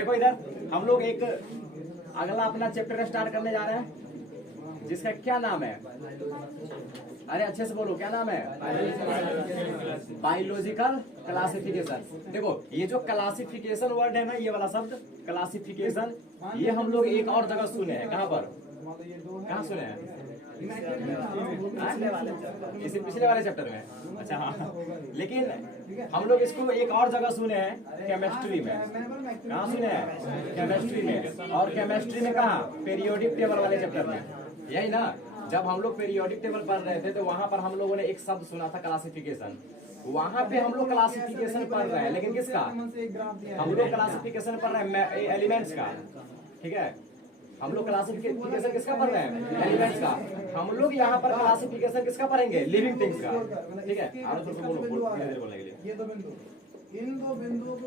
देखो इधर हम लोग एक अगला अपना चैप्टर स्टार्ट करने जा रहे हैं जिसका क्या नाम है? अरे अच्छे से बोलो, क्या नाम है? Biological classification. देखो ये जो क्लासिफिकेशन वर्ड है ना, ये वाला शब्द क्लासिफिकेशन, ये हम लोग एक और जगह सुने हैं। कहाँ पर, कहाँ सुने हैं? इसी पिछले वाले चैप्टर में। अच्छा हाँ, लेकिन हम लोग इसको एक और जगह सुने हैं, केमिस्ट्री में। कहाँ सुने हैं? केमिस्ट्री में। और केमिस्ट्री में कहाँ? पीरियोडिक टेबल वाले चैप्टर में, यही ना। जब हम लोग पीरियोडिक टेबल पढ़ रहे थे तो वहां पर हम लोगों ने एक शब्द सुना था क्लासिफिकेशन। वहां पे हम लोग क्लासिफिकेशन पढ़ रहे हैं, लेकिन किसका? हम लोग क्लासिफिकेशन पढ़ रहे हैं एलिमेंट्स का, ठीक है। हम लोग क्लासिफिकेशन किसका पढ़ रहे हैं? एलिमेंट्स का। हम लोग यहाँ पर क्लासिफिकेशन किसका पढ़ेंगे? लिविंग थिंग्स का, ठीक है। और तो बोलने के लिए ये दो बिंदु, इन दो बिंदुओं को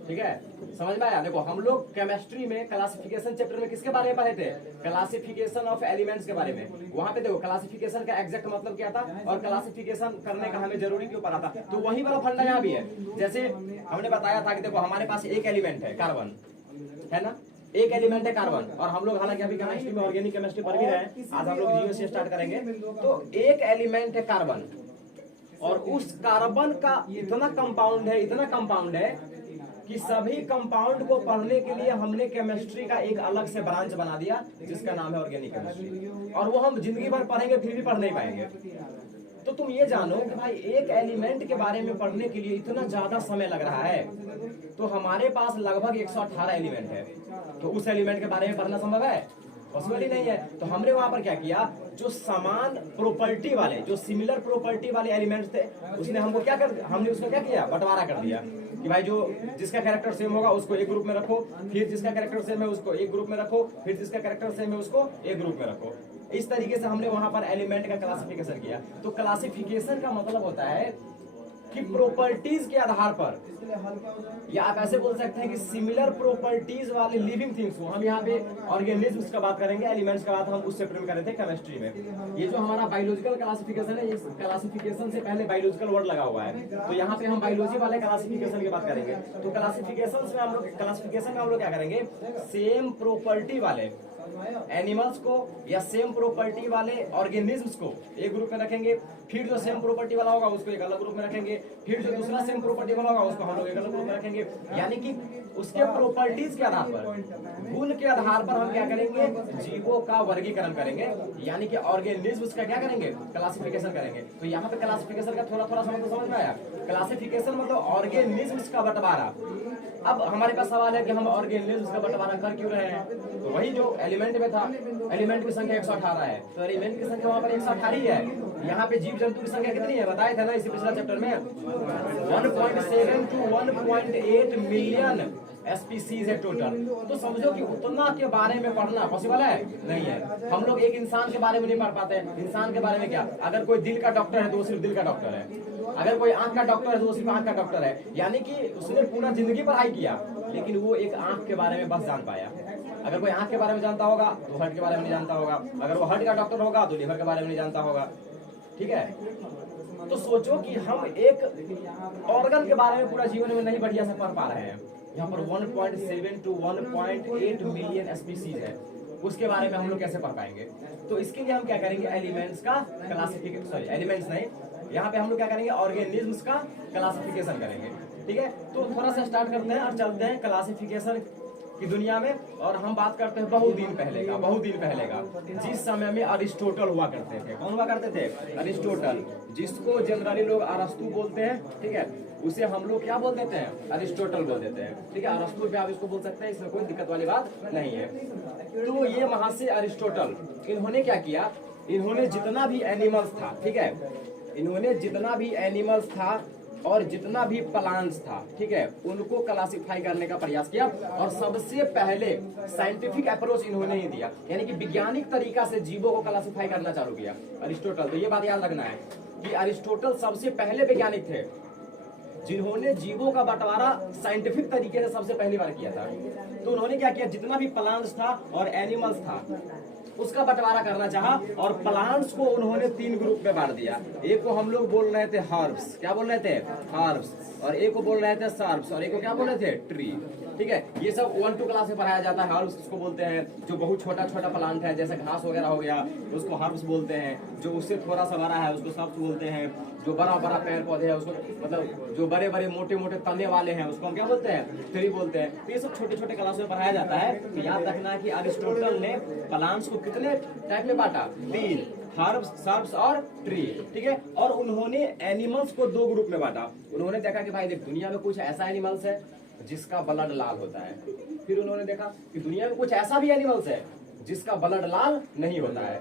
ठीक है, समझ में आया? देखो हम लोग केमिस्ट्री में क्लासिफिकेशन चैप्टर में किसके बारे में पढ़े थे? क्लासिफिकेशन ऑफ एलिमेंट्स के बारे में। वहां पे देखो क्लासिफिकेशन का एग्जैक्ट मतलब क्या था और क्लासिफिकेशन करने का हमें जरूरी क्यों पड़ा था, तो वही वाला फंडा यहाँ भी है। जैसे हमने बताया था कि देखो हमारे पास एक एलिमेंट है कार्बन, है ना। एक एलिमेंट है कार्बन, और हम लोग हालांकि अभी केमिस्ट्री में ऑर्गेनिक केमिस्ट्री पढ़ भी रहे हैं, आज हम लोग जीरो से स्टार्ट करेंगे। तो एक एलिमेंट है कार्बन, और उस कार्बन का इतना कंपाउंड है कि सभी कंपाउंड को पढ़ने के लिए हमने केमिस्ट्री का एक अलग से ब्रांच बना दिया जिसका नाम है ऑर्गेनिक केमिस्ट्री। और वो हम जिंदगी भर पढ़ेंगे फिर भी पढ़ नहीं पाएंगे। तो तुम ये जानो कि भाई एक एलिमेंट के बारे में पढ़ने के लिए इतना ज्यादा समय लग रहा है, तो हमारे पास लगभग 118 एलिमेंट है। तो उस एलिमेंट के बारे में पढ़ना संभव है? पॉसिबल ही नहीं है। तो हमने वहां पर क्या किया, जो समान प्रॉपर्टी वाले, जो सिमिलर प्रॉपर्टी वाले एलिमेंट्स थे, उसने हमको क्या कर, हमने उसका क्या किया, बंटवारा कर दिया कि भाई जो जिसका कैरेक्टर सेम होगा उसको एक ग्रुप में रखो, फिर जिसका कैरेक्टर सेम है उसको एक ग्रुप में रखो, फिर जिसका कैरेक्टर सेम है उसको एक ग्रुप में रखो। इस तरीके से हमने वहां पर एलिमेंट का क्लासिफिकेशन किया। तो क्लासिफिकेशन का मतलब होता है कि प्रॉपर्टीज के आधार पर, या आप ऐसे बोल सकते हैं कि सिमिलर प्रॉपर्टीज वाले लिविंग थिंग्स को, हम यहाँ पे ऑर्गेनिज्म्स का बात करेंगे, एलिमेंट्स का बात हम उस चैप्टर में कर रहे थे केमिस्ट्री में। ये जो हमारा बायोलॉजिकल क्लासिफिकेशन है, इस क्लासिफिकेशन से पहले बायोलॉजिकल वर्ड लगा हुआ है, तो यहाँ पे हम बायोलॉजी वाले क्लासिफिकेशन की बात करेंगे। तो क्लासिफिकेशन में हम लोग क्या करेंगे, सेम प्रॉपर्टी वाले एनिमल्स को या सेम प्रॉपर्टी वाले ऑर्गेनिज्म्स को एक ग्रुप में रखेंगे, फिर जो सेम प्रॉपर्टी वाला होगा उसको एक अलग ग्रुप में रखेंगे, फिर जो दूसरा सेम प्रॉपर्टी वाला होगा उसको हम लोग एक अलग ग्रुप में रखेंगे। यानी कि उसके प्रॉपर्टीज के आधार पर, गुण के आधार पर हम क्या करेंगे, जीवों का वर्गीकरण करेंगे, यानी कि ऑर्गेनिज्म्स का क्या करेंगे, क्लासिफिकेशन करेंगे। तो यहाँ पे क्लासिफिकेशन का थोड़ा थोड़ा समझ में आया। क्लासिफिकेशन मतलब ऑर्गेनिज्म्स का बंटवारा। अब हमारे पास सवाल है कि हम ऑर्गेनिज्म्स का बंटवारा कर क्यों रहे हैं, तो वही जो एलिमेंट में था, एलिमेंट की संख्या 118 है, तो एलिमेंट की संख्या वहां पर 118 ही है। यहाँ पे जीव जंतु की संख्या कितनी है बताए थे ना इसी पिछला चैप्टर में, 1.7 to 1.8 मिलियन स्पीसीज है टोटल। तो समझो कि उतना के बारे में पढ़ना पॉसिबल है नहीं है। हम लोग एक इंसान के बारे में नहीं पढ़ पाते। इंसान के बारे में क्या, अगर कोई दिल का डॉक्टर है तो वो सिर्फ दिल का डॉक्टर है, अगर कोई आंख का डॉक्टर है तो वो सिर्फ आंख का डॉक्टर है। यानी कि उसने पूरा जिंदगी पढ़ाई किया, लेकिन वो एक आंख के बारे में बस जान पाया। अगर कोई आंख के बारे में जानता होगा तो हार्ट के बारे में नहीं जानता होगा, अगर वो हार्ट का डॉक्टर होगा तो लिवर के बारे में नहीं जानता होगा, ठीक है। तो सोचो कि हम एक ऑर्गन के बारे में पूरा जीवन में नहीं बढ़िया से पढ़ पा रहे हैं। यहाँ पर 1.7 to 1.8 मिलियन स्पीसीज है, उसके बारे में हम लोग कैसे पढ़ पाएंगे। तो इसके लिए हम क्या करेंगे, एलिमेंट्स का क्लासिफिकेशन, सॉरी एलिमेंट्स नहीं, यहाँ पे हम लोग क्या करेंगे, ऑर्गेनिज्म्स का क्लासिफिकेशन करेंगे, ठीक है। तो थोड़ा सा स्टार्ट करते हैं और चलते हैं क्लासिफिकेशन की दुनिया में। और हम बात करते हैं बहुत दिन पहले का, जिस समय में अरिस्टोटल हुआ करते थे। कौन हुआ करते थे? अरिस्टोटल, जिसको जनरली लोग अरस्तु बोलते हैं, ठीक है। उसे हम लोग क्या बोल देते हैं, अरिस्टोटल बोल देते हैं, ठीक है। अरस्तु पे आप इसको बोल सकते हैं, इसमें कोई दिक्कत वाली बात नहीं है। तो ये महर्षि अरिस्टोटल, इन्होंने क्या किया, इन्होंने जितना भी एनिमल्स था, ठीक है, इन्होंने जितना भी एनिमल्स था और जितना भी प्लांट्स था, ठीक है, उनको क्लासिफाई करने का प्रयास किया। और सबसे पहले साइंटिफिक अप्रोच इन्होंने ही दिया, यानी कि वैज्ञानिक तरीका से जीवों को क्लासिफाई करना चालू किया अरिस्टोटल। तो ये बात याद रखना है कि अरिस्टोटल सबसे पहले वैज्ञानिक थे जिन्होंने जीवों का बंटवारा साइंटिफिक तरीके से सबसे पहली बार किया था। तो उन्होंने क्या किया, जितना भी प्लांट्स था और एनिमल्स था उसका बंटवारा करना चाहा, और प्लांट्स को उन्होंने 3 ग्रुप में बांट दिया। एक को हम लोग बोल रहे थे हर्ब्स, क्या बोल रहे थे, हर्ब्स। और एक को बोल रहे थे सर्ब्स और एक को क्या बोल रहे थे ट्री। ठीक है, ये सब 1-2 क्लास में पढ़ाया जाता है। हर्ब्स उसको बोलते हैं जो बहुत छोटा छोटा प्लांट है, जैसे घास वगैरह हो गया उसको हर्ब्स बोलते हैं। जो उससे थोड़ा सा बड़ा है उसको सर्ब्स बोलते हैं। जो बड़ा बड़ा पेड़ पौधे है उसको, मतलब जो बड़े बड़े मोटे मोटे तने वाले हैं उसको हम क्या बोलते हैं, ट्री बोलते हैं। तो ये सब छोटे छोटे क्लास में पढ़ाया जाता है। तो याद रखना कि अरिस्टोटल ने प्लांट्स को कितने टाइप में बांटा, 3, हर्ब्स, सर्ब्स और ट्री। ठीक है, और उन्होंने एनिमल्स को 2 ग्रुप में बांटा। उन्होंने देखा कि भाई देख दुनिया में कुछ ऐसा एनिमल्स है जिसका ब्लड लाल होता है। फिर उन्होंने देखा कि दुनिया में कुछ ऐसा भी एनिमल्स है जिसका ब्लड लाल नहीं होता है।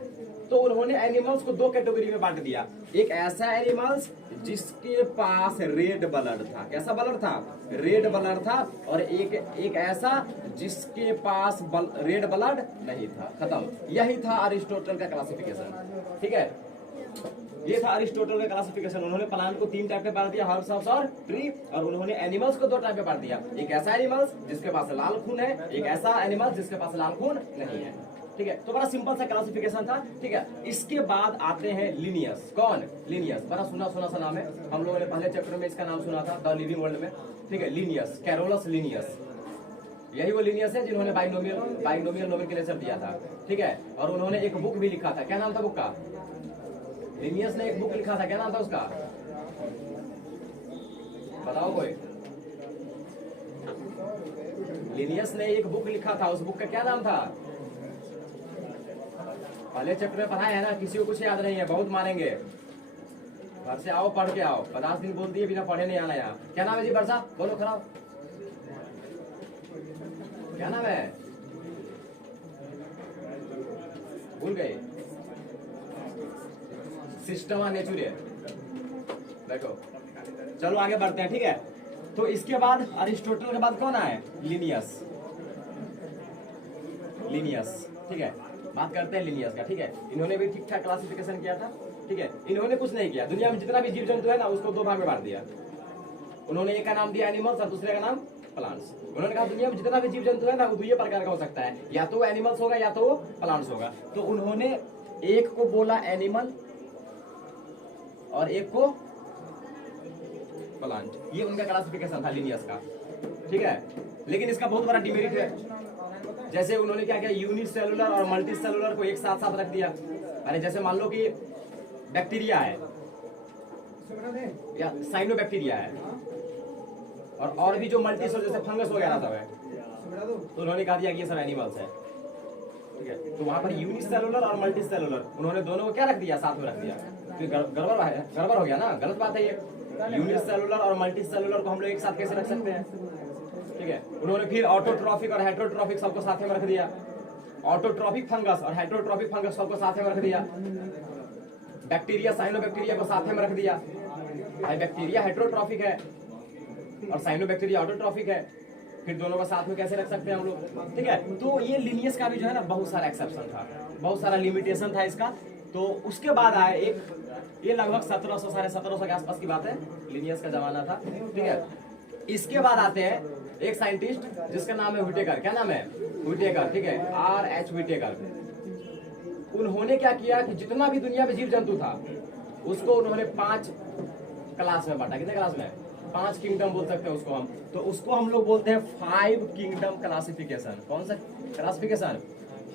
तो उन्होंने एनिमल्स को 2 कैटेगरी में बांट दिया। एक ऐसा एनिमल्स जिसके पास रेड ब्लड था, कैसा ब्लड था, रेड ब्लड था, और एक ऐसा जिसके पास रेड ब्लड नहीं था। खत्म। यही था अरिस्टोटल का क्लासिफिकेशन। ठीक है, ये था अरिस्टोटल का क्लासिफिकेशन। उन्होंने प्लांट को 3 टाइप में बांट दिया, हर्ब्स और ट्री, और उन्होंने एनिमल्स को 2 टाइप में बांट दिया। एक ऐसा एनिमल्स जिसके पास लाल खून है, एक ऐसा एनिमल्स जिसके पास लाल खून नहीं है। ठीक है, तो बड़ा सिंपल सा क्लासिफिकेशन था। ठीक है, इसके बाद आते हैं लिनियस। कौन, लिनियस, बड़ा सुना सा नाम है। हम लोगों ने पहले चैप्टर में इसका नाम सुना था द लिविंग वर्ल्ड में। ठीक है, लिनियस, कैरोलस लिनियस, यही वो लिनियस है जिन्होंने बाइनोमियल नोमेनक्लेचर दिया था। ठीक है, और उन्होंने एक बुक भी लिखा था। क्या नाम था बुक का, लिनियस ने एक बुक लिखा था, क्या नाम था उसका, बताओ कोई। लिनियस ने एक बुक लिखा था, उस बुक का क्या नाम था, पहले चैप्टर में पढ़ाया है ना। किसी को कुछ याद नहीं है, बहुत मारेंगे। घर से आओ, पढ़ के आओ। 50 दिन बोल दिए बिना पढ़े नहीं आना यहाँ। क्या नाम है जी, वर्षा बोलो खड़ा, क्या नाम है, भूल गए, सिस्टमा नेचुरे। देखो, चलो आगे बढ़ते हैं। ठीक है, तो इसके बाद अरिस्टोटल के बाद कौन आए, लिनियस। लिनियस, ठीक है, बात करते हैं लिनियस का। ठीक है, इन्होंने भी ठीक ठाक क्लासिफिकेशन किया था। ठीक है, इन्होंने कुछ नहीं किया, दुनिया में जितना भी जीव जंतु है ना उसको 2 भाग में बांट दिया। उन्होंने एक का नाम दिया एनिमल्स और दूसरे का नाम प्लांट्स। उन्होंने कहा दुनिया में जितना भी जीव जंतु है ना वो 2 प्रकार का हो सकता है, या तो एनिमल्स होगा या तो प्लांट्स होगा। तो उन्होंने एक को बोला एनिमल और एक को प्लांट। ये उनका क्लासिफिकेशन था लिनियस का। ठीक है, लेकिन इसका बहुत बड़ा डिमेरिट है। जैसे उन्होंने क्या किया, यूनिसेलुलर और मल्टी सेलुलर को एक साथ रख दिया। अरे जैसे मान लो कि बैक्टीरिया है या साइनोबैक्टीरिया है, और भी जो मल्टी सेलुलर जैसे फंगस वगैरह सब है, तो उन्होंने कहा दिया कि ये सब एनिमल्स है। ठीक है, तो वहां पर यूनिसेलुलर और मल्टी सेलुलर उन्होंने दोनों को क्या रख दिया, साथ में रख दिया। तो गड़बड़ हो गया ना, गलत बात है ये। यूनिसेलुलर और मल्टी सेलुलर को हम लोग एक साथ कैसे रख सकते हैं। ठीक है, उन्होंने फिर ऑटोट्रॉफिक और हेटेरोट्रॉफिक सबको साथ में रख दिया। ऑटोट्रॉफिक फंगस और हेटेरोट्रॉफिक फंगस सबको साथ में रख दिया। बैक्टीरिया साइनोबैक्टीरिया को साथ में रख दिया। भाई बैक्टीरिया हेटेरोट्रॉफिक है और साइनोबैक्टीरिया ऑटोट्रॉफिक है, फिर दोनों को साथ में कैसे रख सकते हैं हम लोग। ठीक है, तो ये लिनियस का भी जो है ना बहुत सारा एक्सेप्शन था, बहुत सारा लिमिटेशन था इसका। तो उसके बाद आए एक, ये लगभग 1700 साढ़े 1700 के आसपास की बात है, लिनियस का जमाना था। ठीक है, इसके बाद आते हैं एक साइंटिस्ट जिसका नाम है व्हिटेकर। क्या नाम है, व्हिटेकर। ठीक है, R.H. व्हिटेकर। उन्होंने क्या किया कि जितना भी दुनिया में जीव जंतु था उसको उन्होंने 5 क्लास में बांटा। कितने क्लास में, 5 किंगडम बोल सकते हैं उसको हम। तो उसको हम लोग बोलते हैं 5 किंगडम क्लासिफिकेशन। कौन सा क्लासिफिकेशन,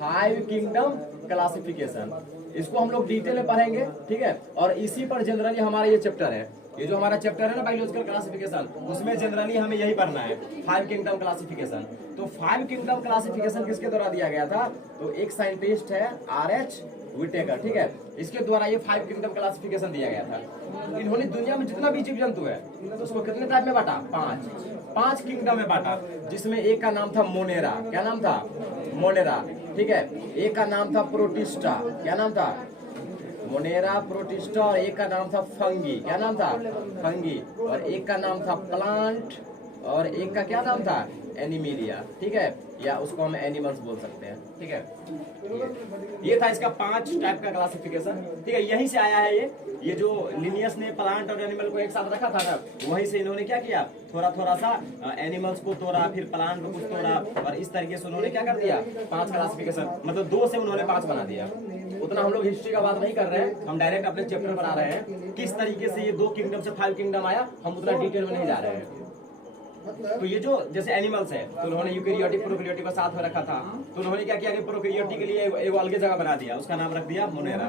5 किंगडम क्लासिफिकेशन। इसको हम लोग डिटेल में पढ़ेंगे। ठीक है, और इसी पर जनरली हमारा ये चैप्टर है, ये जो हमारा चैप्टर है ना बायोलॉजिकल क्लासिफिकेशन, उसमें जनरली हमें यही पढ़ना है, 5 किंगडम क्लासिफिकेशन। तो 5 किंगडम क्लासिफिकेशन किसके द्वारा दिया गया था, तो एक साइंटिस्ट है R.H. व्हिटेकर। ठीक है, इसके द्वारा ये 5 किंगडम क्लासिफिकेशन दिया गया था। इन्होंने दुनिया में जितना भी जीव जंतु है तो उसको कितने टाइप में बांटा, 5 किंगडम में बांटा, जिसमें एक का नाम था मोनेरा। क्या नाम था, मोनेरा। ठीक है, एक का नाम था प्रोटिस्टा। क्या नाम था, मोनेरा, प्रोटिस्टा। और एक का नाम था फंगी। क्या नाम था, फंगी। और एक का नाम था प्लांट और एक का क्या नाम था, एनिमिलिया, ठीक है, या उसको हम एनिमल्स बोल सकते हैं, ठीक है। ये था इसका 5 टाइप का क्लासिफिकेशन, ठीक है। यहीं से आया है ये जो लिनियस ने प्लांट और एनिमल को एक साथ रखा था ना, वहीं से इन्होंने क्या किया, थोड़ा थोड़ा सा एनिमल्स को तोड़ा, फिर प्लांट को कुछ तोड़ा, और इस तरीके से उन्होंने क्या कर दिया, 5 क्लासिफिकेशन, मतलब 2 से उन्होंने 5 बना दिया। उतना हम लोग हिस्ट्री का बात नहीं कर रहे हैं, हम डायरेक्ट अपने चैप्टर पर आ रहे हैं, किस तरीके से ये 2 किंगडम से 5 किंगडम आया, हम उतना डिटेल में नहीं जा रहे हैं। तो ये जो जैसे एनिमल्स है, तो उन्होंने यूकेरियोटिक प्रोकैरियोटिक को साथ में रखा था, तो उन्होंने क्या किया कि प्रोकैरियोटिक के लिए एक अलग जगह बना दिया, उसका नाम रख दिया मोनेरा,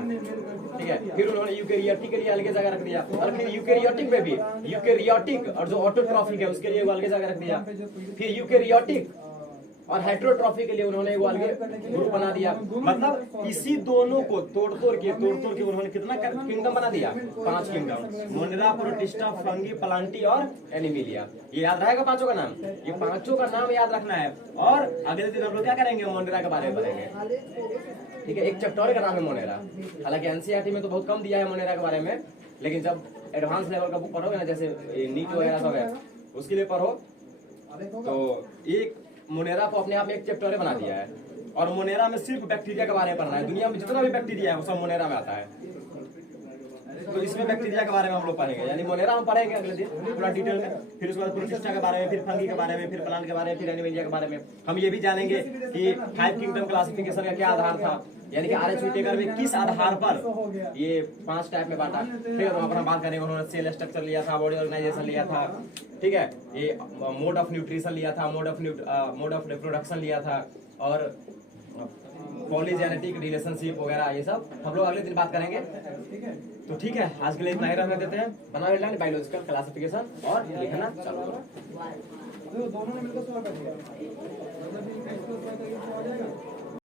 ठीक है। फिर उन्होंने यूकेरियोटिक के लिए अलग जगह रख दिया, और फिर यूकेरियोटिक में भी यूकेरियोटिक और जो ऑटोट्रॉफिक है उसके लिए एक अलग जगह रख दिया, फिर यूकेरियोटिक और हेटेरोट्रॉफी के लिए उन्होंने एक अलग ग्रुप बना दिया। मतलब इसी दोनों को तोड़ तोड़ के उन्होंने कितना किंगडम बना दिया, 5 kingdom, Monera, protista, fungi, Plantae और एनिमिलिया। ये याद रहेगा पांचों का नाम, ये पांचों का नाम याद रखना है। और अगले दिन हम लोग क्या करेंगे, मोनेरा के बारे में पढ़ेंगे, ठीक है। एक चैप्टर का नाम है मोनेरा, हालांकि एनसीईआरटी में तो बहुत कम दिया है मोनेरा के बारे में, लेकिन जब एडवांस लेवल का बुक पढ़ोगे ना, जैसे नीट वगैरह सब है, उसके लिए पढ़ो, तो एक मोनेरा को अपने आप में एक चैप्टर बना दिया है। और मोनेरा में सिर्फ बैक्टीरिया के बारे में पढ़ना है, दुनिया में जितना भी बैक्टीरिया है वो सब मोनेरा में आता है, तो इसमें बैक्टीरिया के बारे में हम लोग पढ़ेंगे, यानी मोनेरा हम पढ़ेंगे अगले दिन पूरा डिटेल में। फिर उसके बाद प्रोटिस्टा के बारे में, फिर फंगी के बारे में, फिर प्लांट के बारे में, फिर एनिमिलिया के बारे में। हम ये भी जानेंगे कि 5 किंगडम क्लासिफिकेशन का क्या आधार था, यानी कि आर.एच. व्हिटेकर में किस आधार पर ये 5 टाइप में बांटा। फिर वहां पर हम बात करेंगे, उन्होंने सेल स्ट्रक्चर लिया था, बॉडी ऑर्गेनाइजेशन लिया था, ठीक है, ये मोड ऑफ न्यूट्रिशन लिया था, मोड ऑफ रिप्रोडक्शन लिया था, और पॉलीजेनेटिक रिलेशनशिप वगैरह, ये सब हम लोग अगले दिन बात करेंगे। तो ठीक है, आज के लिए इतना ही रहने देते हैं। बना लेना बायोलॉजिकल क्लासिफिकेशन और लिखना चालू करो। दोनों ने मिलकर सॉल्व कर दिया।